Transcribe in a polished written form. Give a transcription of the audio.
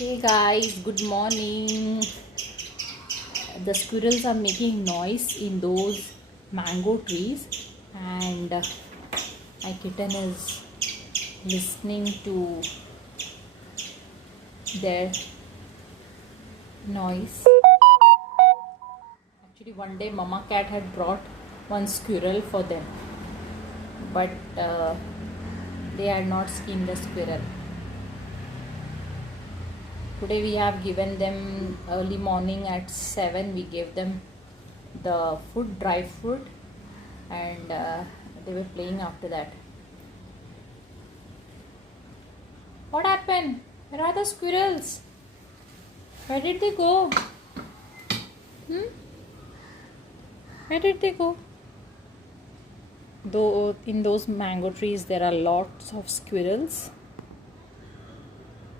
Hey guys, good morning. The squirrels are making noise in those mango trees, and my kitten is listening to their noise. Actually, one day Mama Cat had brought one squirrel for them, but they had not seen the squirrel. Today we have given them early morning at 7. We gave them the food, dry food, and they were playing after that. What happened? Where are the squirrels? Where did they go? Where did they go? Though in those mango trees there are lots of squirrels.